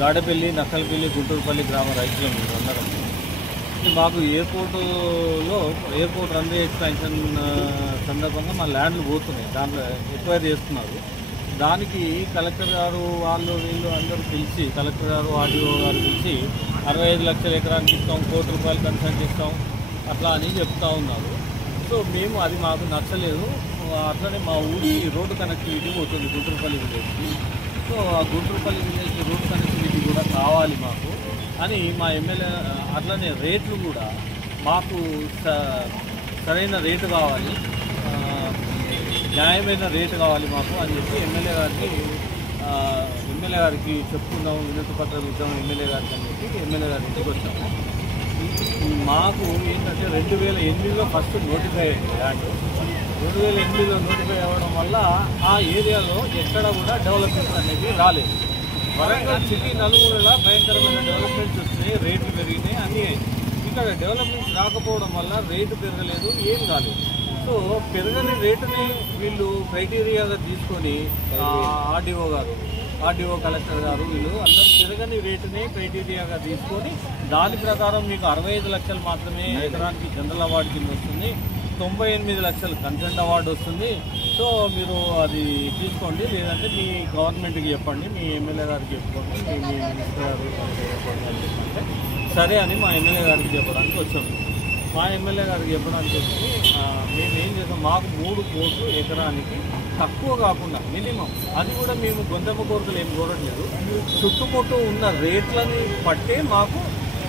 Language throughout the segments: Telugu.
గాడపల్లి, నక్కలపల్లి, గుంటూరుపల్లి గ్రామ రైతులు మీరు అందరం. మాకు ఎయిర్పోర్ట్ రన్వే ఎక్స్పాన్షన్ సందర్భంగా మా ల్యాండ్లు పోతున్నాయి, దాంట్లో ఎక్వైర్ చేస్తున్నారు. దానికి కలెక్టర్ గారు వాళ్ళు వీళ్ళు అందరూ పిలిచి, కలెక్టర్ గారు ఆర్డీఓ గారు పిలిచి 65 లక్షల ఎకరానికి ఇస్తాం, ₹1 కోటి కన్సెంట్ ఇస్తాం అట్లా అని చెప్తా ఉన్నారు. సో మేము అది మాకు నచ్చలేదు. అట్లనే మా ఊరికి రోడ్డు కనెక్టివిటీ పోతుంది గుంటూరుపల్లి విలేజ్కి. సో ఆ గుంటూరుపల్లి విలేజ్కి రోడ్డు కనెక్టివిటీ కూడా కావాలి మాకు అని మా ఎమ్మెల్యే. అట్లనే రేట్లు కూడా మాకు సరైన రేటు కావాలి, న్యాయమైన రేటు కావాలి మాకు అని చెప్పి ఎమ్మెల్యే గారికి చెప్పుకున్నాము. వినతి పత్రం ఇద్దాము ఎమ్మెల్యే గారికి అని చెప్పి ఎమ్మెల్యే గారి ఇంటికి వచ్చాము. మాకు ఏంటంటే 2008లో ఫస్ట్ నోటిఫై అయింది ల్యాండ్. 2008లో నోటిఫై అవ్వడం వల్ల ఆ ఏరియాలో ఎక్కడ కూడా డెవలప్మెంట్ అనేది రాలేదు. వరంగల్ సిటీ నలుగురులా భయంకరమైన డెవలప్మెంట్స్ వచ్చినాయి, రేట్లు పెరిగినాయి, అన్నీ అయింది. ఇక్కడ డెవలప్మెంట్స్ రాకపోవడం వల్ల రేటు పెరగలేదు, ఏం కాలేదు. సో పెరగని రేటుని వీళ్ళు క్రైటీరియాగా తీసుకొని ఆర్డీఓ కలెక్టర్ గారు వీళ్ళు అందరూ పెరగని రేటుని క్రైటీరియాగా తీసుకొని దాని ప్రకారం మీకు 65 లక్షలు మాత్రమే ఎకరానికి జనరల్ అవార్డు కింద వస్తుంది, 98 లక్షలు కన్సెంట్ అవార్డు వస్తుంది. సో మీరు అది తీసుకోండి, లేదంటే మీ గవర్నమెంట్కి చెప్పండి, మీ ఎమ్మెల్యే గారికి చెప్పుకోండి, మీ మినిస్టర్ గారు చెప్పండి అని చెప్పంటే సరే అని మా ఎమ్మెల్యే గారికి చెప్పడానికి వచ్చాము. మా ఎమ్మెల్యే గారికి చెప్పడానికి వచ్చి మేము ఏం చేసాం, మాకు 3 కోట్లు ఎకరానికి తక్కువ కాకుండా మినిమం, అది కూడా మేము గొంతెమ్మ కోరికలు ఏం కోరట్లేదు, చుట్టుముట్టు ఉన్న రేట్లని పట్టే మాకు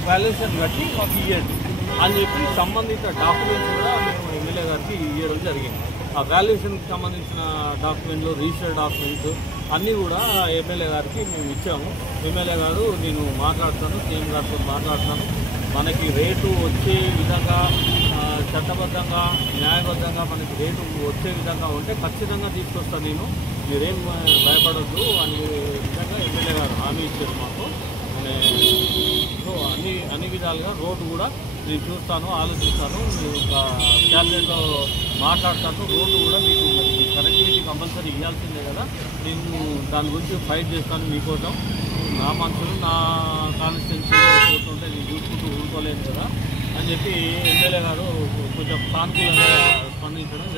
వాల్యుయేషన్ కట్టి మాకు ఇవ్వండి అని చెప్పి సంబంధిత డాక్యుమెంట్స్ కూడా మేము ఎమ్మెల్యే గారికి ఇవ్వడం జరిగింది. ఆ వాల్యుయేషన్కి సంబంధించిన డాక్యుమెంట్లు, రిజిస్టర్డ్ డాక్యుమెంట్స్ అన్నీ కూడా ఎమ్మెల్యే గారికి మేము ఇచ్చాము. ఎమ్మెల్యే గారు నేను మాట్లాడతాను, సీఎం గారితో మాట్లాడతాను, మనకి రేటు వచ్చే విధంగా చట్టబద్ధంగా న్యాయబద్ధంగా మనకి రేటు వచ్చే విధంగా ఉంటే ఖచ్చితంగా తీసుకొస్తాను నేను, మీరేం భయపడద్దు అని విధంగా ఎమ్మెల్యే గారు హామీ ఇచ్చారు మాకు. సో అన్ని విధాలుగా రోడ్డు కూడా నేను చూస్తాను, ఆలోచిస్తాను, క్యాబినెట్లో మాట్లాడతాను. రోడ్డు కూడా మీకు కనెక్టివిటీ కంపల్సరీ ఇవ్వాల్సిందే కదా, నేను దాని గురించి ఫైట్ చేస్తాను మీకోసం. నా మనుషులు నా కాన్స్టిట్యున్సీలో పోతుంటే నేను చూసుకుంటూ ఊరుకోలేను కదా అని చెప్పి ఎమ్మెల్యే గారు కొంచెం సానుకూలంగా స్పందించడం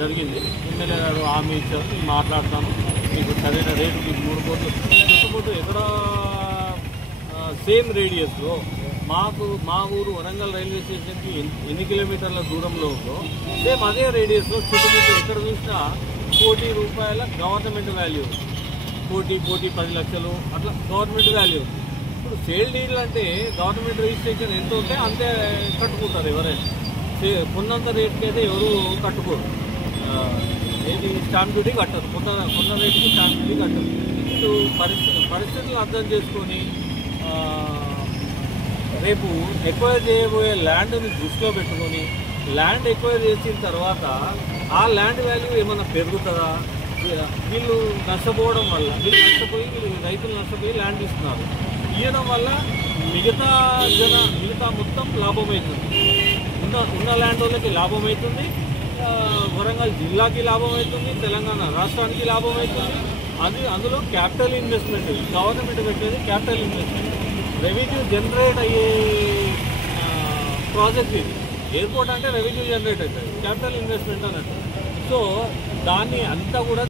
జరిగింది. ఎమ్మెల్యే గారు హామీ ఇచ్చారు, నేను మాట్లాడతాను, మీకు సరైన రేటు మీకు 3 కోట్లు చుట్టుముట్టు ఎక్కడ సేమ్ రేడియస్లో మా ఊరు వరంగల్ రైల్వే స్టేషన్కి ఎన్ని కిలోమీటర్ల దూరంలో ఉందో సేమ్ అదే రేడియస్లో చుట్టుముట్టు ఎక్కడ చూసినా ₹1 కోటి గవర్నమెంట్ వాల్యూ, కోటి 10 లక్షలు అట్లా గవర్నమెంట్ వాల్యూ. ఇప్పుడు సేల్ డీల్ అంటే గవర్నమెంట్ రిజిస్ట్రేషన్ ఎంత ఉంటే అంతే కట్టుకుంటారు ఎవరైనా, కొన్నంత రేటుకి అయితే ఎవరు కట్టుకోరు. ఏది స్టాంప్ డ్యూటీ కట్టరు, కొన్న రేటుకి స్టాంప్ డ్యూటీ కట్టరు. ఇప్పుడు పరిస్థితులు అర్థం చేసుకొని రేపు ఎక్వైర్ చేయబోయే ల్యాండ్ని దృష్టిలో పెట్టుకొని ల్యాండ్ ఎక్వైర్ చేసిన తర్వాత ఆ ల్యాండ్ వాల్యూ ఏమన్నా పెరుగుతుందా, వీళ్ళు నష్టపోవడం వల్ల రైతులు నష్టపోయి ల్యాండ్ ఇస్తున్నారు, ఇవ్వడం వల్ల మిగతా మొత్తం లాభం అవుతుంది. ఉన్న ల్యాండ్ వాళ్ళకి లాభం అవుతుంది, వరంగల్ జిల్లాకి లాభం అవుతుంది, తెలంగాణ రాష్ట్రానికి లాభం అవుతుంది. అందులో క్యాపిటల్ ఇన్వెస్ట్మెంట్, గవర్నమెంట్ పెట్టేది క్యాపిటల్ ఇన్వెస్ట్మెంట్, రెవెన్యూ జనరేట్ అయ్యే ప్రాజెక్ట్ ఇది. ఎయిర్పోర్ట్ అంటే రెవెన్యూ జనరేట్ అవుతుంది, క్యాపిటల్ ఇన్వెస్ట్మెంట్ అన్నట్టు. సో దాన్ని అంతా కూడా